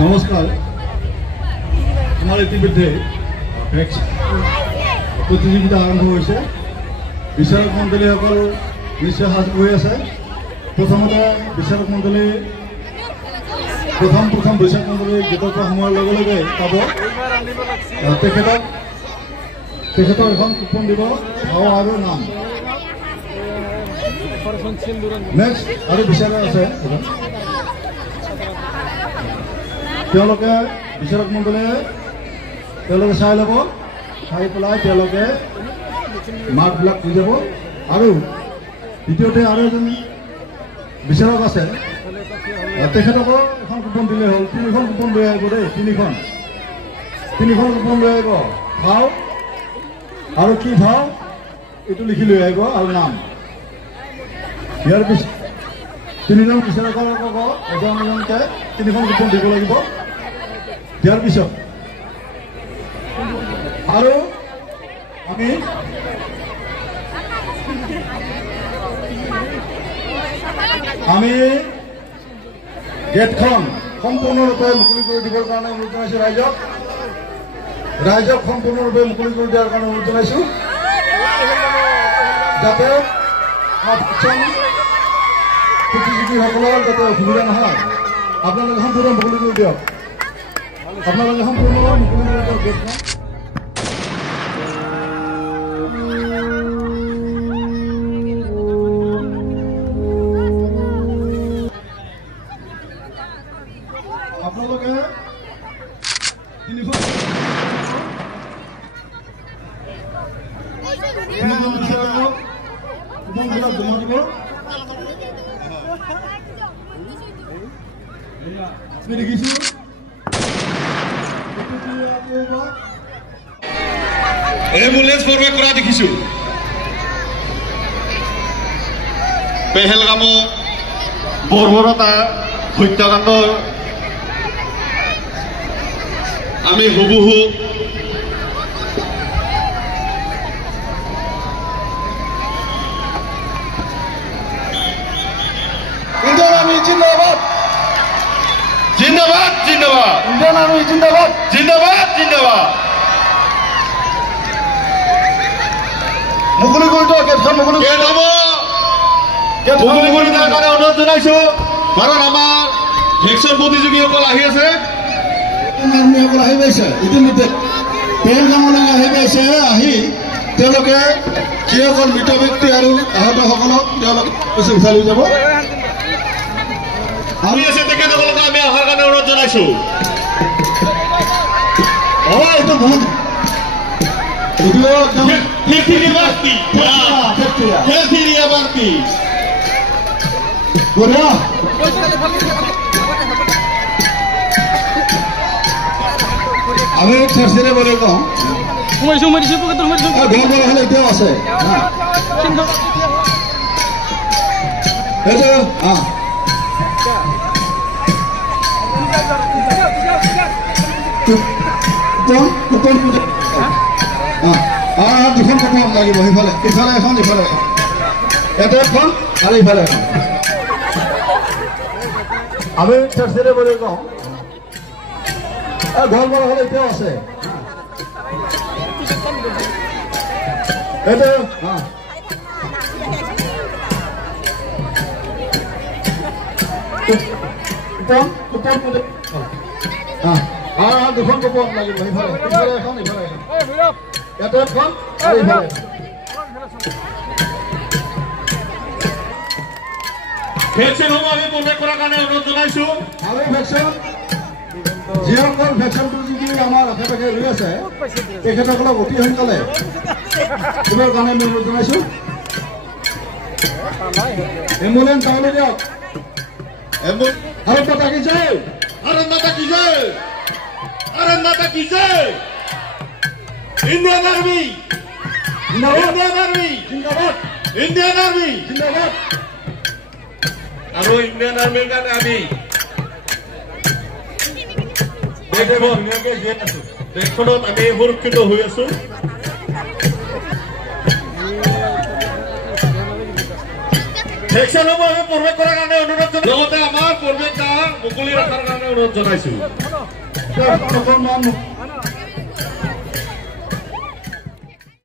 নমস্কাৰ আমাৰ ইতিমধ্যে প্ৰতিযোগিতা আৰম্ভ হৈছে বিচাৰক মণ্ডলীসকল নিশ্চয় সাজু হৈ আছে প্ৰথমতে বিচাৰক মণ্ডলী প্ৰথম বিচাৰক মণ্ডলী গীতৰ পৰা সোমোৱাৰ লগে লগে পাব তেখেতক এখন কুপন দিব ভাও আৰু নাম নেক্সট আৰু বিচাৰক আছে তেওঁলোকে বিচাৰক মণ্ডলীয়ে তেওঁলোকে চাই ল'ব চাই পেলাই তেওঁলোকে মাৰ্কবিলাক বুজাব আৰু দ্বিতীয়তে আৰু এজন বিচাৰক আছে তেখেতকো এখন কুপন দিলে হ'ল তিনিখন কুপন লৈ আহিব দেই তিনিখন কুপন লৈ আহিব ভাও আৰু কি ভাও এইটো লিখি লৈ আহিব আৰু নাম ইয়াৰ পিছত তিনিজন বিচাৰকক এজন এজনকে তিনিখন কুপন দিব লাগিব ইয়াৰ পিছত আৰু আমি গেটখন সম্পূৰ্ণৰূপে মুকলি কৰি দিবৰ কাৰণে অনুৰোধ জনাইছোঁ ৰাইজক সম্পূৰ্ণৰূপে মুকলি কৰি দিয়াৰ কাৰণে অনুৰোধ জনাইছোঁ যাতে প্ৰতিযোগীসকলৰ যাতে অসুবিধা নহয় আপোনালোকে সম্পূৰ্ণ মুকলি কৰি দিয়ক গেটখন আপোনালোকে কুপনবিলাক জমা দিব আমি দেখিছোঁ এম্বুলেন্স ফৰৱাৰ্ড কৰা দেখিছোঁ পেহেলগাম বৰ্বৰতা হত্যাকাণ্ড আমি হুবহু ইন্ডিয়ান আৰ্মি জিন্দাবাদ জিন্দাবাদ জিন্দাবাদ ইন্ডিয়ান আৰ্মি জিন্দাবাদ জিন্দাবাদ জিন্দাবাদ মুকলি কৰি দিয়ক গেটখন মুকলি কৰি দিয়াৰ কাৰণে অনুৰোধ জনাইছোঁ কাৰণ আমাৰ ভেকচিন প্ৰতিযোগীসকল আহি আছে আৰ্মিসকল আহি পাইছে ইতিমধ্যে পেহেলগামলৈ আহি পাইছে আহি তেওঁলোকে যিসকল মৃত ব্যক্তি আৰু আহতসকলক তেওঁলোকে উঠাই লৈ যাব আমি আছে তেখেতসকলক আমি অহাৰ কাৰণে অনুৰোধ জনাইছোঁ এইটো বহুত আমি চেষ্টাৰে বলে কওঁ ঘৰ হ'লে এতিয়াও আছে দুখন কুপন লাগিব সিফালে এখন ইফালে এটা এখন আৰু ইফালে এখন আমি চেষ্টাৰে বলে কওঁ ঘৰ হ'লে এতিয়াও আছে দুখন কুপন লাগিব সিফালে এখন ইফালে এখন এটা এখন আৰু ইফালে ভেকচিনসমূহ আমি প্ৰৱেশ কৰাৰ কাৰণে অনুৰোধ জনাইছোঁ আমি ভেকচিন যিসকল ভেকচিনটো যদি আমাৰ আশে পাশে ৰৈ আছে তেখেতসকলক অতি সোনকালে দিবৰ কাৰণে আমি অনুৰোধ জনাইছোঁ এম্বুলেন্স চাবলৈ দিয়ক ভাৰত মাতা কি জয় भारत माता की जय भारत माता की जय इंडियन आर्मी जिंदाबाद इंडियन आर्मी जिंदाबाद আৰু ইণ্ডিয়ান আৰ্মিৰ কাৰণে আমি দেশখনত আমি সুৰক্ষিত হৈ আছো ভেকচিনসমূহ আমি প্ৰৱেশ কৰাৰ কাৰণে অনুৰোধ জনাইছো লগতে আমাৰ প্ৰৱেশ মুকলি ৰখাৰ কাৰণে অনুৰোধ জনাইছো অকণমান